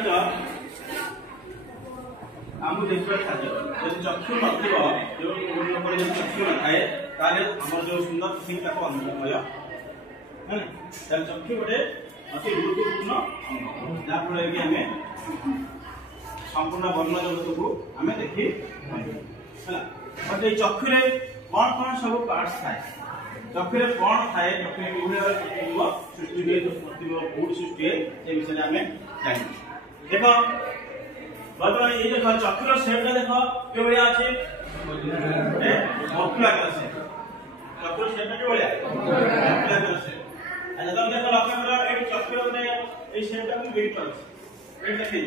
सहित आमको देखा खाद्य जब चक्षु नथिब जो चक्षु न थाए ताले हमर जो सुंदर ठीक ताको अनुमय है चक्षु गोटे अति गुरुत्वपूर्ण अंग जहाँ फल कि आम संपूर्ण वर्ण जगत को आम देखी है चक्षु कौन कौन सब पार्ट्स थाए चक्षु कौन थाए चक्षु प्रतिबिंब सृष्टि हुए प्रतिबिंब कौट सृष्टि है ये विषय आम जान देख बर्तमान ये देखो चक्षुर शेपटा देखो के बढ़िया अच्छे मकुलाकार शेप चक्षुर शेपटा के बढ़िया मकुलाकार शेप अच्छा तुम देखो लक्ष्य करो एक चक्षुर ने এই शेपटा को वेट करছে वेट देखिए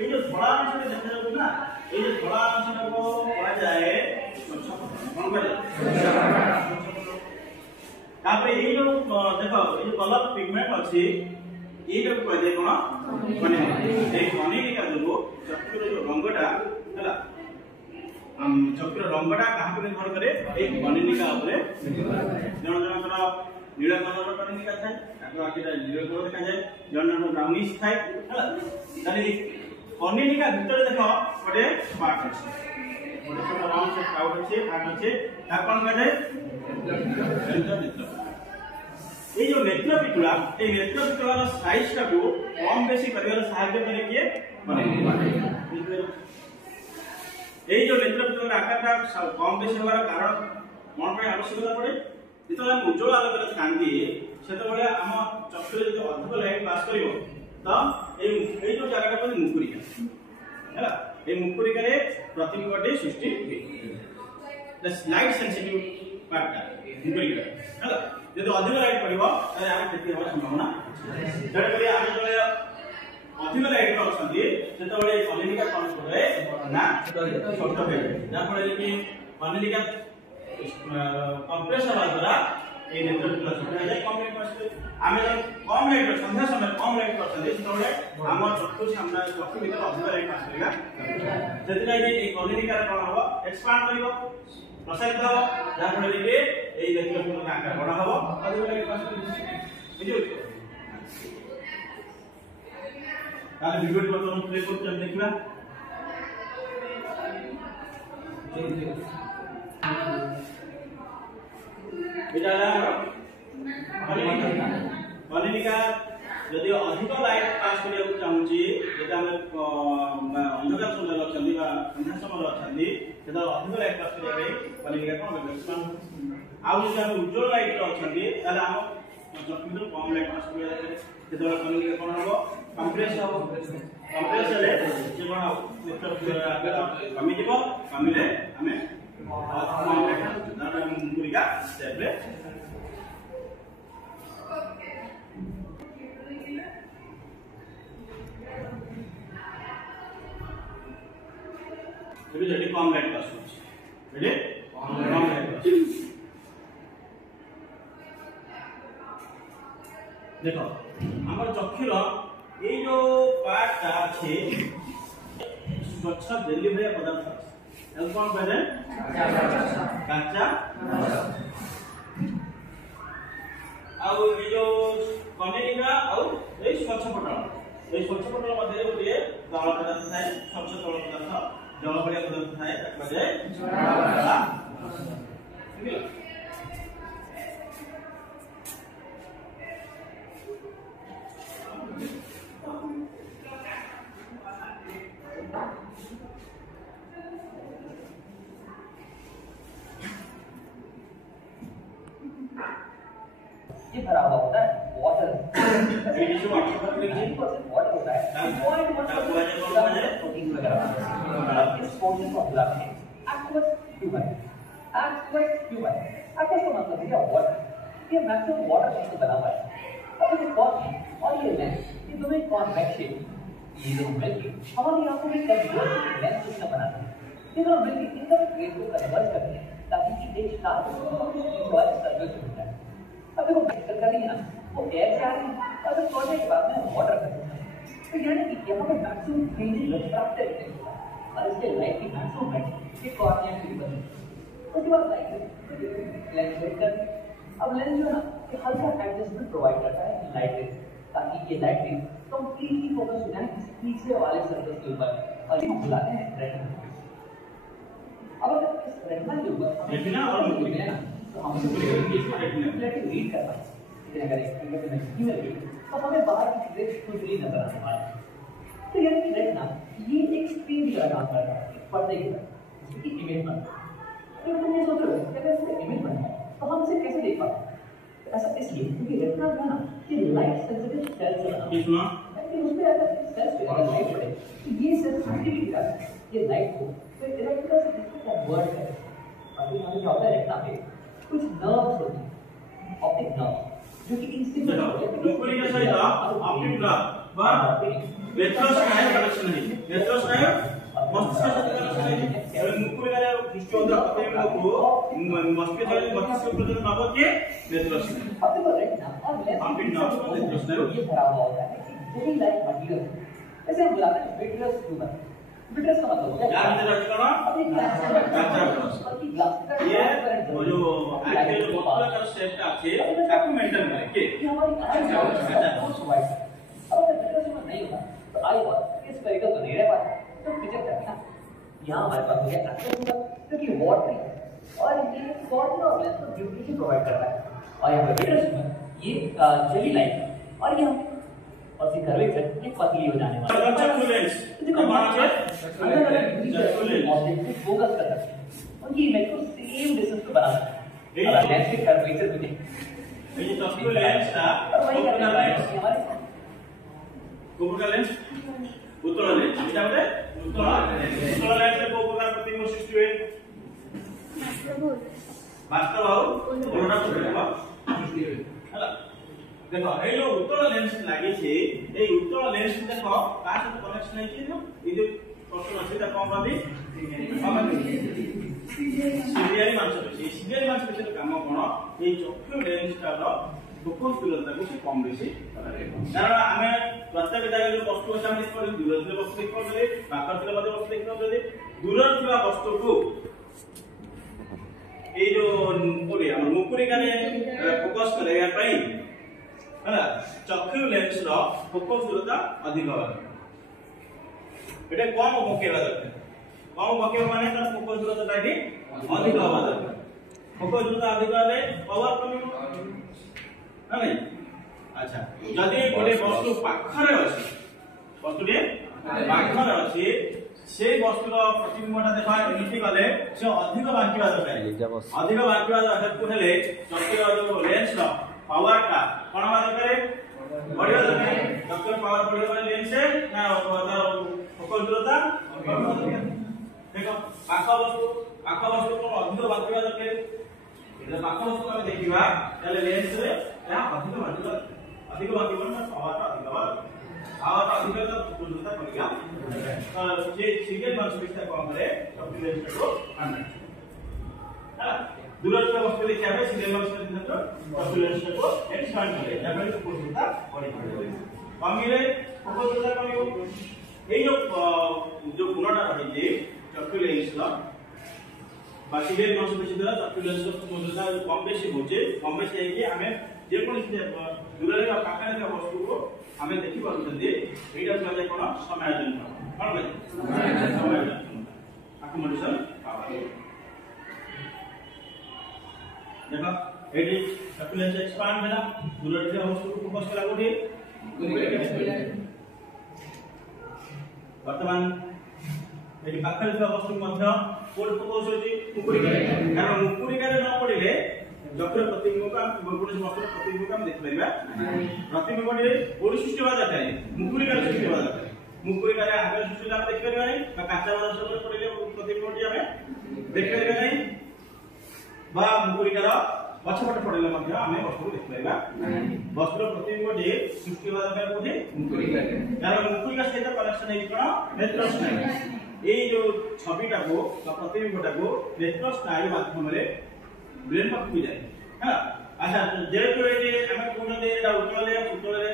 ये जो धड़ा अंश देखा जाता ना ये जो धड़ा अंश को कहा जाए कौन कहते तापर ये जो देखो ये जो कलर पिगमेंट अछि ये जो कहते कोन माने ए कनिका जो चक्षुर जो रंगटा हला चक्षुर रंगटा कहा पर निर्भर करे एक कनिका ऊपर जण जणकर नीला कलर कनिका थाए ताको आखिरा नीला कलर देखा जाए जण जण ब्राउनिश थाए हला ताली कनिका भीतर देखो गोटे पार्ट अछि गोटे छोटा राउंड से क्राउड अछि पार्ट अछि ता कोन कहै नेत्र ये जो नेत्र पिटुला ए नेत्र पिटुलार साइज का को कम बेसी करिवार सहायता करे किए माने এই যে নেত্রপিটুলার আকারটা কম বেশি হওয়ার কারণ মন পড়ে আবশ্যকতা পড়ে যেতবে আমি উজ্জ্বল আলোকরে কান্দি সেতবে আম চক্ষুরে যদি অধিক লাইট পাস করিব তো এই যে জায়গাটা বলি মুকুরিকা হলা এই মুকুরিকারে প্রতিবিম্বটি সৃষ্টি হয় দ লাইট সেনসিটিভ পার্টটা মুকুরিকা হলা যদি অধিক লাইট পড়িব তাহলে আমি ক্ষতি হওয়ার সম্ভাবনা যেটা করি আমি যদি अधिक लाइट अछंती सेतबेले कनिका कोन करे ना छोट हे जा फले कि कनिका कंप्रेस हवा द्वारा ए नेत्र पिटुला छोट हो जाय कम लाइट आमे जब कम लाइट संध्या समय कम लाइट अछंती सेतबेले हम चक्षु सामने चक्षु भीतर अधिक लाइट पास करिया सेति लागि ए कनिका कोन हबो एक्सपांड करिवो प्रसारित हबो जा फले कि ए नेत्र पिटुला आकार बडा हबो अधिक लाइट पास करिवो बुझियो ताले वीडियो बर्तमान प्ले करते हम देखिबा एटा कनिका यदि अधिक लाइट पास करिया चाहूची जेटा हम अंधकार समय अछंदी बा अंधा समय अछंदी सेटा अधिक लाइट पास करिया कनिका कोन एक्सपांड आउ जे हम उज्जवल लाइट अछंदी ताले हम चक्षु कम लाइट पास करिया सेटा कनिका कोन हबो कंप्रेस हो कंप्रेस ले जे कोन नेत्र कमी जीव कमिले हमें मुकुरिका स्टेप ले एबे जडी कम लाइट पास होछि बुझले कम लाइट देखो हमर चक्षुर ये जो पार्ट আছে स्वच्छ जेली भया पदार्थ एल कोन कहले काचा आ ये जो कनिका और ये स्वच्छ पटल मध्ये गोटे जल पदार्थ थाए स्वच्छ जल पदार्थ जल भया पदार्थ थाए ताको जे ठीक ये भरा हुआ होता है वाटर वाटर होता है प्रोटीन वगैरह इस पोर्शन को बुलाते हैं एक्वस ह्यूमन एक्वस का मतलब है वाटर ये मैक्सिमम वाटर से बना हुआ है अब ये कौन और ये लेंस ये दोनों कॉन्वेक्स शेप ये दोनों मिलकर हमारी आंखों में कन्वर्ट लेंस सिस्टम बनाते हैं ये दोनों मिलकर इनका रेस को कन्वर्ट करते हैं ताकि एक स्टार इंजॉय सर्विस होता है अब देखो कर रही है वो एयर से आ रही है और फिर थोड़े के बाद में वाटर करते हैं तो यानी कि यहाँ पे मैक्सिमम फ्रीजिंग रिफ्रैक्टिव इंडेक्स और इसके लाइट की मैक्सिमम हाइट ये कॉर्निया की बनी उसके बाद लाइट लेंस वेट करती अब लेंस जो है ना ये हल्का एडजस्टमेंट प्रोवाइड करता है लाइट ताकि ये लाइट कंप्लीटली फोकस हो जाए पीछे वाले सर्कल के ऊपर और ये बुलाते हैं रेटिना। अब अगर इस रेटिना के ऊपर रेटिना और मुकुरिका है ना तो हम रेटिना रीड कर पाएंगे। लेकिन अगर एक फिंगर में नहीं लगे तो हमें बाहर की चीजें कुछ नहीं नजर आने वाली। तो यानी कि रेटिना ये एक स्क्रीन की तरह काम कर रहा है, पर्दे की तरह, जिसकी इमेज बन रहा है। तो तुम ये सोच रहे हो कि अगर इसका इमेज बन है तो हम इसे कैसे देख पाते हैं? तो ऐसा इसलिए क्योंकि रेटिना जो है ना ये लाइट सेंसिटिव सेल्स है ना, लेकिन उसमें अगर सेल्स पे अगर लाइट पड़े तो ये सेल्स एक्टिविटी दिखाते हैं ये लाइट को तो इलेक्ट्रिकल सिग्नल कन्वर्ट करते हैं। और फिर हमें क्या होता है रेटिना पे कुछ नर्व्स होते हैं, ऑप्टिक नर्व जो कि इंस्टिंक्ट मुकुरिका सहित ऑप्टिक नर्व वा नेत्रस्नायु कनेक्शन है। नेत्रस्नायु मस्तिष्क सहित कनेक्शन है। मुकुरिका दृष्टि होता प्रतिबिंब को मस्तिष्क सहित मस्तिष्क प्रति नभ के नेत्रस्नायु। अब देखो रेटिना और लेंस ऑप्टिक नर्व नेत्रस्नायु ये भरा हुआ होता है कि जेली लाइक मटेरियल ऐसे हम बुलाते हैं विट्रियस ट्यूमर। विट्रियस का मतलब क्या क्या अंदर रखना अपनी ग्लास ये वो जो एक्चुअली मस्कुलर का सेट আছে তাকে মেইনটেইন করে के ये हमारी आई बहुत वाइड है। अब अगर विट्रियस ट्यूमर नहीं होता तो आई और इस स्फेरिकल तो नहीं रह पाता तो रिजेक्ट करना। यहाँ हमारे पास हो गया एक्टिव ट्यूमर क्योंकि वाटरी है और ये कॉर्निया और लेंस को न्यूट्रिशन प्रोवाइड कर रहा है। और यहाँ पर विट्रियस ट्यूमर ये जेली लाइक और ये और फिर कर्वेचर ये पतली हो जाने वाली है। चक्षु लेंस देखो अलग-अलग ऑब्जेक्ट को फोकस कर सकते हैं और ये इमेज को सेम डिस्टेंस पे बना सकते हैं। अगर लेंस के कर्वेचर को देखें ये चक्षु लेंस का और वही फोकल लेंस हमारे फोकल लेंस उत्तल लेंस এটা বলে उत्तल लेंस को উপকার প্রতিবিম্ব সৃষ্টি হয় বাস্তব আর করোনা প্রতিবিম্ব সৃষ্টি হয়। হলা देखो এই যে উত্তল লেন্স লাগিছে এই উত্তল লেন্স দেখো কার সাথে কানেকশন হইছে না এই যে প্রশ্ন আছে এটা কোন ভাবে সিরিয়ালি মাংসপেশী। এই সিরিয়ালি মাংসপেশীর কাম কোন এই চক্ষু লেন্সটার ফোকস দূরতাକୁ ସେ কম বেশি করে। কারণ আমি প্রত্যেক জায়গায় যে বস্তু আছে আমি দেখি দূর ଥିଲେ বস্তু দেখি পারে পাখর ଥିଲେ ମଧ୍ୟ বস্তু দেখি পারে দূর ଥିବା বস্তুକୁ এই যে ওরে আমার মুকুরিকারে ফোকস କରିବା ପାଇଁ ହେଲା ଚକ୍ଷୁ ଲେନ୍ସ ର ଫୋକସ ଦୂରତା ଅଧିକ ହବା ଏଟା କମ ପକେଇବା ଦରକାର। କମ ପକେଇବା ମାନେ ତାର ଫୋକସ ଦୂରତା ଟି ଅଧିକ ହବା ଦରକାର। ଫୋକସ ଦୂରତା ଅଧିକ ହେଲେ ପାୱାର କମିବ ନା ନାଇଁ। ଆଚ୍ଛା ଯଦି ଗୋଟେ ବସ୍ତୁ ପାଖରେ ଅଛି ବସ୍ତୁଟି ପାଖରେ ଅଛି সেই বস্তুর প্রতিবিম্বটা দেখা এমনি গলে সে অধিক বাঁকিবা দরকার। অধিক বাঁকিবা হেতু হেলে চক্ষুর লেন্স র পাওয়ারটা কোন হওয়া দরকার বড়িয়া দরকার। চক্ষুর পাওয়ার বড়িয়া মানে লেন্সে না ফোকাল দূরতা কমিবা দরকার। দেখো পাখ বস্তু কোন অধিক বাঁকিবা দরকার। এটা পাখ বস্তু আমি দেখিবা তাহলে লেন্সরে এটা অধিক বাঁকিবা ଅଧିକ ବାঁକିବ ନା ପାୱାରଟା ଅଧିକ ହବା ଦରକାର। पावर अधिक तो पूर्णता करेगा तो ये सिंगल मांसपेशी को हमरे सप्लीमेंट को आना है दूरस्थ वस्तु देखिए हमें सिंगल मांसपेशी को सप्लीमेंट को एक्सपांड करे जब ये पूर्णता बढ़ी पड़े कमिले पूर्णता कमियो এই जो गुणटा रही चक्षु लेंस बाकी सिंगल मांसपेशी द्वारा चक्षु लेंस पूर्णता कम बेसी होचे कम बेसी है कि हमें जे कोन दूर रे पाखरे ଥିବା वस्तु को हमें देखि पारुछन्ते एटा कहले कोन समायोजन कोन भाई समायोजन अकोमोडेशन पावर देखो एडी सर्कुलेशन एक्सपांड होला दूर रे ଥିବା वस्तु को फोकस कला कोठी वर्तमान एडी पाखरे ଥିବା वस्तु मध्य कोड फोकस होची मुकुरिका कारण मुकुरिका रे न पडिले चक्र प्रतिबिंब का गुण समस्त प्रतिबिंब का हम देख लेबा प्रतिबिंब रे ओडी सृष्टि होवा दरकार मुकुरिका सृष्टि होवा दरकार मुकुरिका रे आगे सृष्टि हम देख लेबा नहीं का काचा वाला सब पड़िले प्रतिबिंब टी हमें देख लेबा नहीं बा मुकुरिका रा पछपट पड़िले मध्य हमें वस्तु देख लेबा वस्तु प्रतिबिंब टी सृष्टि होवा दरकार कोठी मुकुरिका कारण मुकुरिका सहित कनेक्शन है कोन नेत्र स्नायु এই जो ছবিটাको प्रतिबिंबटाको नेत्र स्नायु माध्यमरे ब्रेन पाखु जाए हां। अच्छा जेहेतु ये हमें कोन दे एटा उत्तले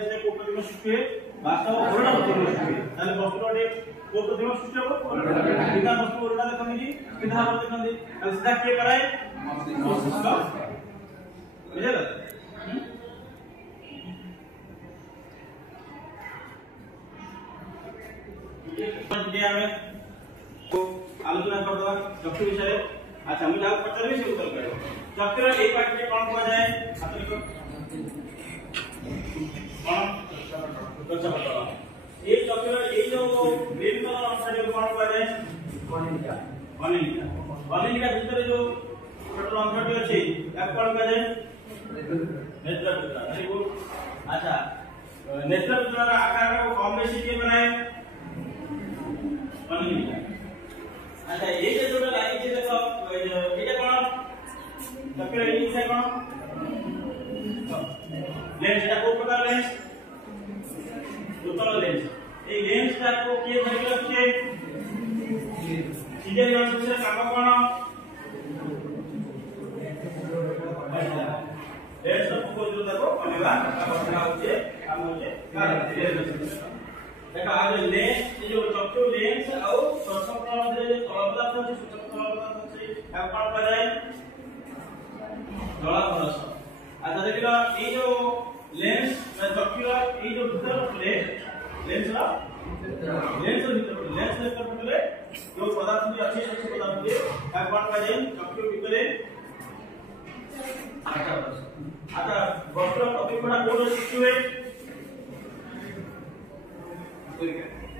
से को प्रतिबिंब सृष्टि है वास्तव कोरोना प्रतिबिंब सृष्टि है ताले वस्तुटे को प्रतिबिंब सृष्टि हो बिना वस्तु कोरोना देखन जी सीधा बात देखन जी ताले सीधा के कराए मस्तिष्क बुझल जे हमें तो आलोचना कर दवा चक्षु विषय। अच्छा मुझे आप पता नहीं से उत्तर करो चक्षुर एक पार्ट में कौन को जाए हाथ लिखो कौन अच्छा बताओ एक चक्षुर ये जो ग्रीन कलर अनुसार कौन को जाए कॉर्निया भीतर जो छोटो अंशटी अछि या कौन को जाए नेत्रपुत्र। Very good. अच्छा नेत्रपुत्र का आकार को कम बेसी के बनाए कॉर्निया। अच्छा ये जो लाइन छे देखो एटा कोन चक्र एनी से कोन लेंस एटा को प्रकार लेंस उत्तल लेंस ए लेंस ता को के धरि रखे सीधे लेंस से काम कोन लेंस को जो देखो अनेवा का होचे काम होचे देखा आज लेंस ये जो चक्षु लेंस और दर्शक मध्य जो तल पदार्थ है सूचक तल पदार्थ है क्या कौन कह जाए जला परस। अच्छा देखिलो ये जो लेंस चक्षु ये जो भीतर प्लेट लेंस भीतर पड़ले जो पदार्थ भी अच्छे अच्छे पदार्थ है क्या कौन कह जाए चक्षु भीतर। अच्छा वस्त्र प्रतिपड़ा कोड सृष्टि हुए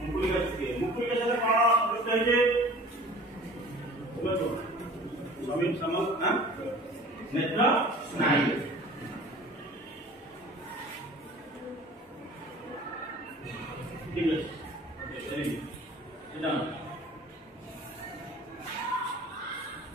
मुकुलिका के साथ कौन जुड़ते हैं समझ समझ ना नेत्र स्नायु।